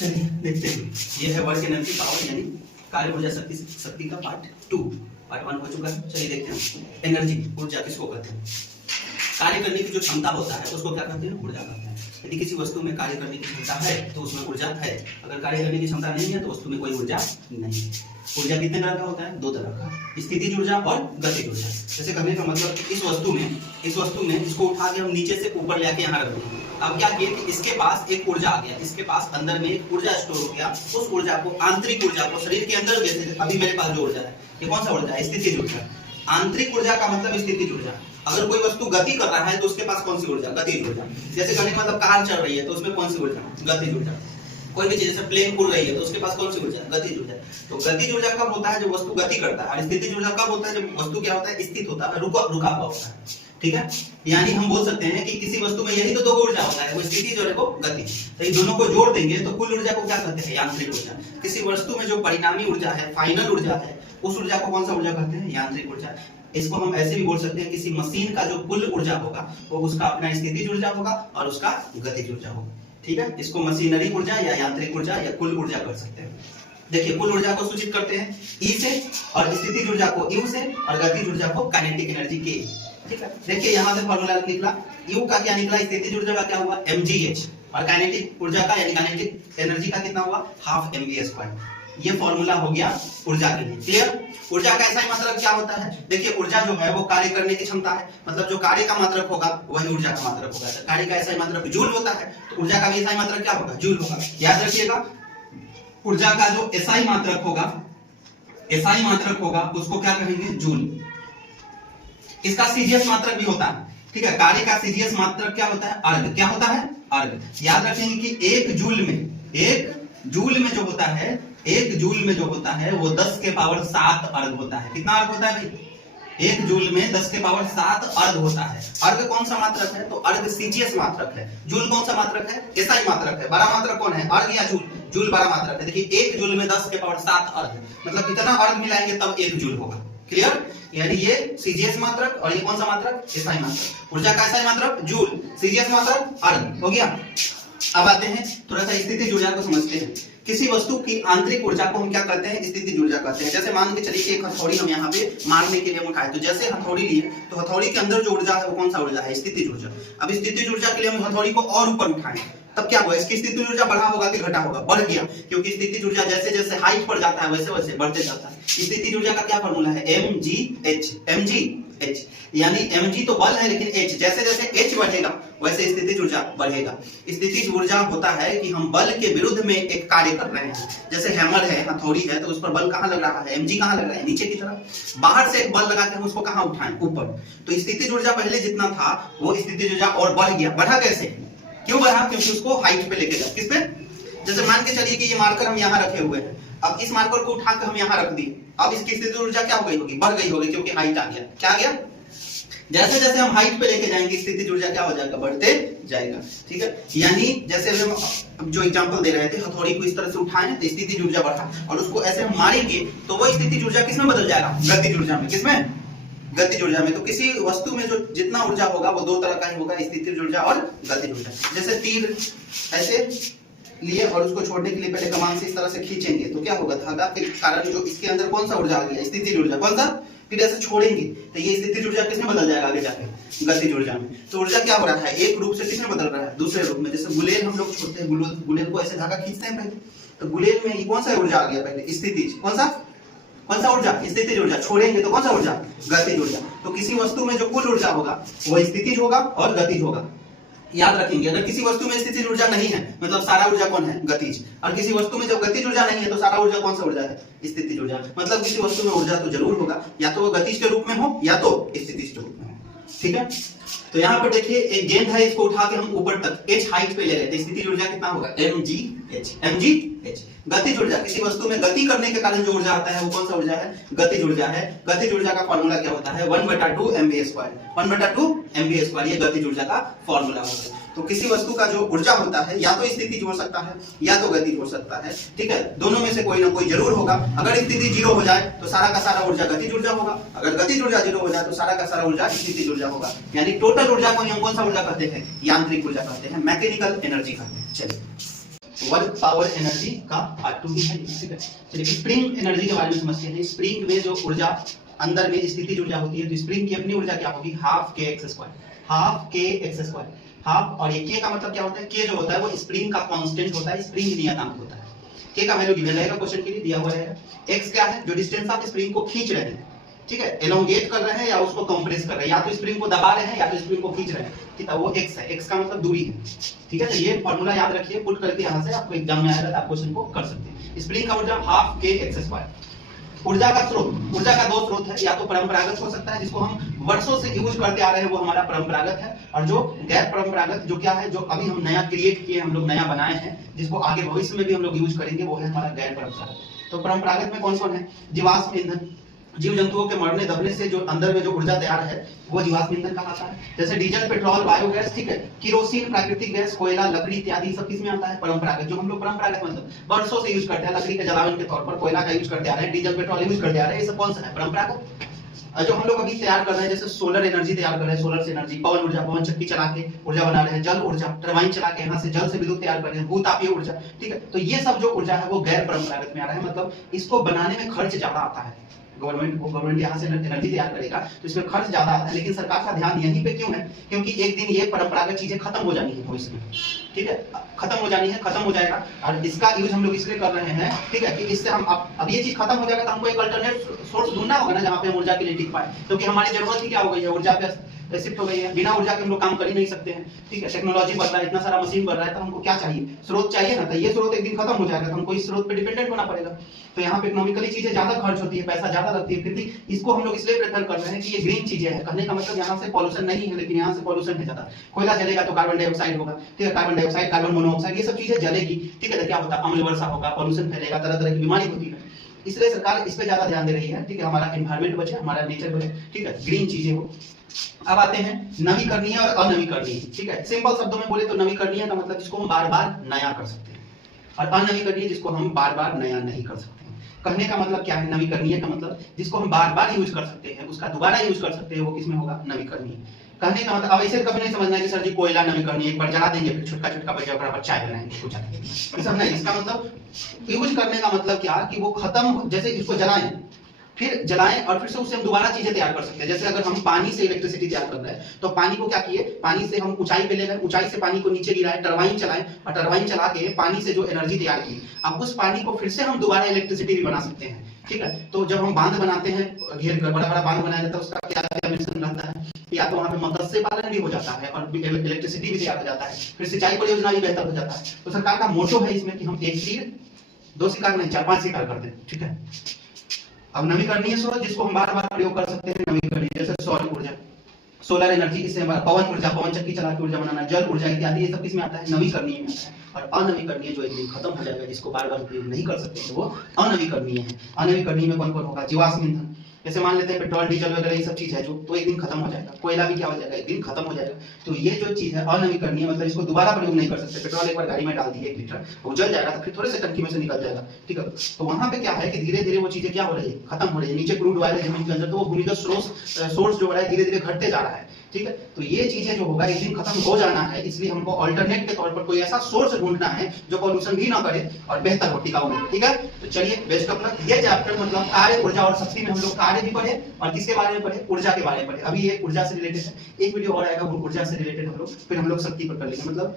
चलिए देखते हैं, ये है वर्क एनर्जी पावर यानी कार्य ऊर्जा शक्ति का पार्ट 2। पार्ट 1 हो चुका है। चलिए देखते हैं एनर्जी ऊर्जा किसको कहते हैं। कार्य करने की जो क्षमता होता है उसको क्या कहते हैं, ऊर्जा कहते हैं। यदि किसी वस्तु में कार्य करने की क्षमता है तो उसमें ऊर्जा है, अगर कार्य करने की क्षमता नहीं है तो वस्तु में कोई ऊर्जा नहीं है। ऊर्जा कितने तरह का होता है, दो तरह का, स्थितिज ऊर्जा और गतिज ऊर्जा। जैसे कहने का मतलब इस वस्तु में इसको उठा के हम नीचे से ऊपर लेके यहाँ रख देंगे। अब क्या किया कि इसके पास एक ऊर्जा आ गया, इसके पास अंदर में एक ऊर्जा स्टोर हो गया। उस ऊर्जा को, आंतरिक ऊर्जा को, शरीर के अंदर जैसे अभी मेरे पास जो ऊर्जा है ये कौन सा ऊर्जा है, स्थितिज ऊर्जा। आंतरिक ऊर्जा का मतलब स्थितिज ऊर्जा। अगर कोई वस्तु गति कर रहा है तो उसके पास कौन सी ऊर्जा, गतिज ऊर्जा। जैसे कहने का मतलब कार चल रही है तो उसमें कौन सी ऊर्जा, गतिज ऊर्जा। कोई भी चीज जैसे प्लेन उड़ रही है तो उसके पास कौन सी ऊर्जा, गतिज ऊर्जा। तो गतिज ऊर्जा कब होता है, जब वस्तु गति करता है, और स्थितिज ऊर्जा कब होता है, जब वस्तु क्या होता है, स्थित होता है, रुका हुआ होता है। ठीक है, यानी हम बोल सकते हैं कि किसी वस्तु में यही तो दो ऊर्जा होता है, वो स्थितिज और वो गति। तो इन दोनों को जोड़ देंगे तो कुल ऊर्जा को क्या कहते हैं, यांत्रिक ऊर्जा। किसी वस्तु में जो परिणामी ऊर्जा है, फाइनल ऊर्जा है, उस ऊर्जा को कौन सा ऊर्जा कहते हैं, यांत्रिक ऊर्जा। इसको हम ऐसे भी बोल सकते हैं, किसी मशीन का जो कुल ऊर्जा होगा वो उसका अपना स्थितिज ऊर्जा होगा और उसका गतिज ऊर्जा होगा। ठीक है, इसको मशीनरी ऊर्जा या यांत्रिक ऊर्जा या कुल ऊर्जा कर सकते हैं। देखिए, कुल ऊर्जा को सूचित करते हैं ई से, और स्थितिज ऊर्जा को यू से, और गतिज ऊर्जा को काइनेटिक एनर्जी के। ठीक है, देखिए यहाँ से फॉर्मूला निकला, यू का क्या निकला, स्थितिज ऊर्जा का क्या हुआ, mgh, और काइनेटिक ऊर्जा का यानी काइनेटिक एनर्जी का कितना हुआ, हाफ mv²। ये फॉर्मूला हो गया ऊर्जा के लिए। क्लियर। ऊर्जा का ऐसा ही मात्रक क्या होता है, देखिए ऊर्जा जो है वो कार्य करने की क्षमता है, मतलब जो कार्य का मात्रक होगा वही ऊर्जा का मात्रक होगा। कार्य का ऐसा ही मात्रक जूल होता है, तो ऊर्जा का भी ऐसा ही मात्रक क्या होगा, जूल होगा। याद रखिएगा, ऊर्जा का जो एसआई मात्रक होगा उसको क्या कहेंगे, जूल। इसका सीजीएस मात्रक भी होता है। ठीक है, कार्य का सीजीएस मात्रक क्या होता है, अर्ग। क्या होता है, अर्ग। याद रखेंगे कि एक जूल में जो होता है, एक जूल में जो होता है वो 10 के पावर 7 अर्ग होता है। कितना अर्ग होता है भाई, एक जूल में 10 के पावर 7 अर्ग होता है। अर्ग कौन सा मात्रक है, तो अर्ग सीजीएस मात्रक है। जूल कौन सा मात्रक है, एसआई मात्रक है। बड़ा मात्रक कौन है, अर्ग या जूल, जूल बड़ा मात्रक है। देखिए, एक जूल में 10 के पावर 7 अर्ग, मतलब कितना अर्ग मिलाएंगे तब एक जूल होगा। क्लियर, यानी ये सीजीएस मात्रक और ये कौन सा मात्रक, एसआई मात्रक। ऊर्जा का एसआई मात्रक जूल, सीजीएस मात्रक अर्ग। हो गया। अब आते हैं थोड़ा सा स्थितिज ऊर्जा को समझते हैं। किसी वस्तु की आंतरिक ऊर्जा को हम क्या करते हैं, स्थितिज ऊर्जा कहते हैं। जैसे मान के चलिए कि एक हथौड़ी हम यहाँ पे मारने के लिए उठाए, तो जैसे हथौड़ी लिए तो हथौड़ी के अंदर जो ऊर्जा है वो कौन सा ऊर्जा है, स्थितिज ऊर्जा। अब स्थितिज ऊर्जा के लिए हम हथौड़ी को और ऊपर उठाएं, तब क्या हुआ, इसकी स्थितिज ऊर्जा बढ़ा होगा कि घटा होगा, बढ़ गया, क्योंकि स्थितिज ऊर्जा जैसे जैसे हाइट पर जाता है वैसे वैसे बढ़ते जाता है। स्थितिज ऊर्जा का क्या फॉर्मूला है, mgh, यानी mg तो बल है, लेकिन h, जैसे जैसे h बढ़ेगा वैसे स्थितिज ऊर्जा बढ़ेगा। स्थितिज ऊर्जा होता है कि हम बल के विरुद्ध में एक कार्य कर रहे हैं। जैसे हैमर है, हथौड़ी है, तो उस पर बल कहाँ लग रहा है, mg कहाँ लग रहा है, नीचे की तरफ। बाहर से एक बल लगा के हम उसको कहाँ उठाएं, ऊपर। तो स्थितिज ऊर्जा पहले जितना था वो स्थितिज ऊर्जा और बढ़ गया। बढ़ा कैसे, क्यों बढ़ा, क्योंकि उसको हाइट पे लेके जाओ। किस पे, जैसे मान के चलिए कि ये मार्कर हम यहाँ रखे हुए हैं, अब इस मार्कर को उठा के हम यहाँ रख दिए, अब इसकी स्थितिज ऊर्जा क्या हो गई होगी, बढ़ गई होगी, क्योंकि हाइट आ गया। क्या आ गया, जैसे जैसे हम हाइट पे लेके जाएंगे स्थितिज ऊर्जा क्या हो जाएगा, बढ़ते जाएगा। ठीक है, यानी जैसे हम जो एग्जांपल दे रहे थे, हथौड़ी को इस तरह से उठाएं तो स्थितिज ऊर्जा बढ़ा, और उसको ऐसे हम मारेंगे तो वो स्थितिज ऊर्जा किसमें बदल जाएगा, गतिज ऊर्जा में। किसमें, गतिज ऊर्जा में। तो किसी वस्तु में जो जितना ऊर्जा होगा वो दो तरह का ही होगा, स्थितिज ऊर्जा और गतिज ऊर्जा। जैसे तीर ऐसे लिए और उसको छोड़ने के लिए पहले कमान से इस तरह से खींचेंगे तो क्या होगा, धागा के कारण जो इसके अंदर कौन सा ऊर्जा आ गया, स्थितिज ऊर्जा। कौन सा, फिर ऐसे छोड़ेंगे तो ये स्थितिज ऊर्जा किसमें बदल जाएगा आगे जाके, गतिज ऊर्जा में। तो ऊर्जा क्या हो रहा है, एक रूप से किसमें बदल रहा है, दूसरे रूप में। जैसे गुलेल हम लोग छोड़ते हैं, गुलेल को ऐसे धागा खींचते हैं पहले, तो गुलेल में ये कौन सा ऊर्जा आ गया पहले, स्थितिज। कौन सा ऊर्जा, स्थितिज ऊर्जा। छोड़ेंगे तो कौन सा ऊर्जा, गतिज ऊर्जा। तो किसी वस्तु में जो कुल ऊर्जा होगा वो स्थितिज होगा और गतिज होगा। याद रखेंगे, अगर किसी वस्तु में स्थितिज ऊर्जा नहीं है मतलब सारा ऊर्जा कौन है, गतिज। और किसी वस्तु में जब गतिज ऊर्जा नहीं है तो सारा ऊर्जा कौन सा ऊर्जा है, स्थितिज ऊर्जा। मतलब किसी वस्तु में ऊर्जा तो जरूर होगा, या तो वो गतिज के रूप में हो या तो स्थितिज के रूप में हो। ठीक है, तो यहाँ पर देखिए एक गेंद है, इसको उठा के हम ऊपर तक h हाइट पे ले गए तो स्थितिज ऊर्जा कितना होगा, mgh। गतिज ऊर्जा, किसी वस्तु में गति करने के कारण जो ऊर्जा आता है वो कौन सा ऊर्जा है, गतिज ऊर्जा है। गतिज ऊर्जा का फॉर्मूला क्या होता है, 1/2 mv²। 1/2 mv², ये गतिज ऊर्जा का फॉर्मूला होता है। तो किसी वस्तु का जो ऊर्जा होता है या तो स्थितिज हो सकता है या तो गतिज हो सकता है। ठीक है, दोनों में से कोई ना कोई जरूर होगा। अगर स्थिति 0 हो जाए तो सारा का सारा ऊर्जा गतिज ऊर्जा होगा, अगर गतिज ऊर्जा 0 हो जाए तो सारा का सारा ऊर्जा स्थितिज ऊर्जा होगा। यानी टोटल ऊर्जा को हम कौन सा ऊर्जा कहते हैं, यांत्रिक ऊर्जा कहते हैं, मैकेनिकल एनर्जी कहते हैं। चलिए वर्क पावर एनर्जी का पार्ट 2 भी है। ठीक है, चलिए स्प्रिंग एनर्जी के बारे में समझते हैं। स्प्रिंग में जो ऊर्जा अंदर में स्थितिज ऊर्जा होती है, तो स्प्रिंग की अपनी ऊर्जा क्या होगी, हाफ के एक्स स्क्वायर। हाफ, और ये के का मतलब क्या होता है, के जो होता है वो स्प्रिंग का कांस्टेंट होता है, स्प्रिंग नियतांक होता है। के का वैल्यू गिवन रहेगा क्वेश्चन के लिए, दिया हुआ रहेगा। एक्स क्या है, जो डिस्टेंस आप स्प्रिंग को खींच रहे हैं, ठीक है, एलोंगेट कर रहे हैं या उसको कंप्रेस कर रहे हैं, या तो स्प्रिंग को दबा रहे हैं या तो स्प्रिंग को खींच रहे हैं, ठीक है, वो एक्स है। एक्स का मतलब दूरी है, ठीक है। तो ये फॉर्मूला याद रखिए, पुट करके यहां से आपको एग्जाम में आएगा तो आप क्वेश्चन को कर सकते हैं। स्प्रिंग का ऊर्जा हाफ के एक्स स्क्वायर। ऊर्जा का स्रोत, ऊर्जा का दो स्रोत है, या तो परंपरागत हो सकता है जिसको हम वर्षों से यूज करते आ रहे हैं, वो हमारा परंपरागत है, और जो गैर परंपरागत जो क्या है, जो अभी हम नया क्रिएट किए, हम लोग नया बनाए हैं, जिसको आगे भविष्य में भी हम लोग यूज करेंगे, वो है हमारा गैर परंपरागत। तो परंपरागत में कौन कौन है, जीवाश्म ईंधन, जीव जंतुओं के मरने दबने से जो अंदर में जो ऊर्जा तैयार है वो जीवाश्म ईंधन कहलाता है। जैसे डीजल, पेट्रोल, बायोगैस, ठीक है, किरोसिन, प्राकृतिक गैस, कोयला, लकड़ी इत्यादि सब किस में आता है, परंपरागत। जो हम लोग परंपरागत मतलब वर्षों से यूज करते हैं, लकड़ी के जलावन के तौर पर कोयला का यूज करते आ रहे हैं, डीजल पेट्रोल यूज करते आ रहे हैं, ये सब कौन सा है, परंपरागत। जो हम लोग अभी तैयार कर रहे हैं, जैसे सोलर एनर्जी तैयार कर रहे हैं, सोलर से एनर्जी, पवन ऊर्जा, पवन चक्की चला के ऊर्जा बना रहे हैं, जल ऊर्जा, टरबाइन चला के यहाँ से जल से विद्युत तैयार कर रहे हैं, भूतापीय ऊर्जा, ठीक है। तो ये सब जो ऊर्जा है वो गैर परंपरागत में आ रहा है, मतलब इसको बनाने में खर्च ज्यादा आता है। गवर्नमेंट यहाँ से एनर्जी तैयार करेगा तो इसमें खर्च ज्यादा आता है, लेकिन सरकार का ध्यान यहीं पे क्यों है, क्योंकि एक दिन ये परंपरागत चीजें खत्म हो जानी है भविष्य में, ठीक है, खत्म हो जानी है, खत्म हो जाएगा, और इसका यूज हम लोग इसलिए कर रहे हैं, ठीक है, कि इससे हम अब ये चीज खत्म हो जाएगा तो हमको एक अल्टरनेट सोर्स ढूंढना होगा ना, जहाँ पे हम ऊर्जा के लिए टिक पाए, क्योंकि हमारी जरूरत ही क्या हो गई है, ऊर्जा पे शिफ्ट हो गई है। बिना ऊर्जा के हम लोग काम कर ही नहीं सकते हैं, ठीक है, टेक्नोलॉजी बढ़ रहा है, इतना सारा मशीन बढ़ रहा है, तो हमको क्या चाहिए, स्रोत चाहिए ना, तो ये स्रोत एक दिन खत्म हो जाएगा तो हमको इस स्रोत पे डिपेंडेंट होना पड़ेगा। तो यहाँ पे इकोनॉमिकली चीजें ज्यादा खर्च होती है, पैसा ज्यादा लगती है, फिर भी इसको हम लोग इसलिए प्रेफर कर रहे हैं कि ये ग्रीन चीजें हैं। कहने का मतलब यहाँ से पॉल्यूशन नहीं है, लेकिन यहाँ से पॉल्यूशन है ज्यादा। कोयला जलेगा तो कार्बन डाइऑक्साइड होगा, ठीक है, कार्बन डाइऑक्साइड, कार्बन मोनोऑक्साइड, ये सब चीजें जलेगी, ठीक है, तो क्या होता है, अम्ल वर्षा होगा, पॉल्यूशन फैलेगा, तरह तरह की बीमारी होती है। इसलिए सरकार इस पे ज्यादा ध्यान दे रही है, ठीक है, हमारा एनवायरमेंट बचे, हमारा नेचर बचे, ठीक है, ग्रीन चीजें हो। अब आते हैं नवीकरणीय और अनवीकरणीय, ठीक है। सिंपल शब्दों में बोले तो नवीकरणीय का मतलब जिसको हम बार बार नया कर सकते हैं, और अनवीकरणीय जिसको हम बार बार नया नहीं कर सकते हैं। कहने का मतलब क्या है, नवीकरणीय का मतलब जिसको हम बार बार यूज कर सकते हैं, उसका दोबारा यूज कर सकते हैं, वो किसमें होगा, नवीकरणीय। कहने का मतलब अब ऐसे कभी नहीं समझना है कि सर जी कोयला नवीकरणीय, एक बार जला देंगे फिर छुटका छुटका बच जाएगा, पर चाय बनाएंगे कुछ ये सब नहीं। इसका मतलब यूज करने का मतलब क्या, कि वो खत्म, जैसे इसको जलाएं, फिर जलाएं और फिर से उससे हम दोबारा चीजें तैयार कर सकते हैं। जैसे अगर हम पानी से इलेक्ट्रिसिटी तैयार कर रहे हैं, तो पानी को क्या किए, पानी से हम ऊंचाई पे ले गए, ऊंचाई से पानी को नीचे गिराए, टरबाइन चलाएं, और टरबाइन चला के पानी से जो एनर्जी तैयार की, अब उस पानी को फिर से हम दोबारा इलेक्ट्रिसिटी भी बना सकते हैं, ठीक है। तो जब हम बांध बनाते हैं, घेर कर बड़ा बड़ा बांध बनाया जाता है, उसका क्या मिश्रण रहता है, या तो वहां पे मत्स्य पालन भी हो जाता है और इलेक्ट्रिसिटी भी तैयार हो जाता है, फिर सिंचाई परियोजना भी बेहतर हो जाता है। तो सरकार का मोटो है इसमें कि हम एक तीर दो शिकार नहीं, 4-5 शिकार कर दें, ठीक है। अब नवीकरणीय स्रोत जिसको हम बार बार प्रयोग कर सकते हैं, नवीकरणीय जैसे सौर ऊर्जा, सोलर एनर्जी, इससे हमारा पवन ऊर्जा, पवन चक्की चला के ऊर्जा बनाना, जल ऊर्जा इत्यादि, ये सब किसमें आता है, नवीकरणीय में आता है। और अनवीकरणीय जो एक दिन खत्म हो जाएगा, जिसको बार बार उपयोग नहीं कर सकते हैं, वो अनवीकरणीय है। अनवीकरणीय में कौन कौन होगा, जीवाश्म ईंधन, जैसे मान लेते हैं पेट्रोल, डीजल वगैरह ये सब चीज है जो, तो एक दिन खत्म हो जाएगा। कोयला भी क्या हो जाएगा, एक दिन खत्म हो जाएगा। तो ये जो चीज है अनवीकरणीय, मतलब इसको दोबारा प्रयोग नहीं कर सकते। पेट्रोल एक बार गाड़ी में डाल दिए 1 लीटर, वो जल जाएगा तो फिर थोड़े से टंकी में से निकल जाएगा, ठीक है। तो वहां पे क्या है कि धीरे धीरे वो चीजें क्या हो रही है, खत्म हो रही है। नीचे क्रूड ऑयल है जमीन के अंदर, तो वो भूमिगत सोर्स जो है धीरे धीरे घटते जा रहा है, ठीक है। तो ये चीजें जो होगा एक दिन खत्म हो जाना है, इसलिए हमको अल्टरनेट के तौर पर कोई ऐसा सोर्स ढूंढना है जो पॉल्यूशन भी ना करे और बेहतर हो, टिकाऊ में, ठीक है। तो चलिए बेस्ट ऑफ लक। ये चैप्टर मतलब कार्य, ऊर्जा और शक्ति में हम लोग कार्य भी पढ़े और किसके बारे में पढ़े, ऊर्जा के बारे में पढ़े। अभी ये ऊर्जा से रिलेटेड है, एक वीडियो और आएगा वो ऊर्जा से रिलेटेड हम लोग, फिर हम लोग शक्ति पर कर लेंगे मतलब।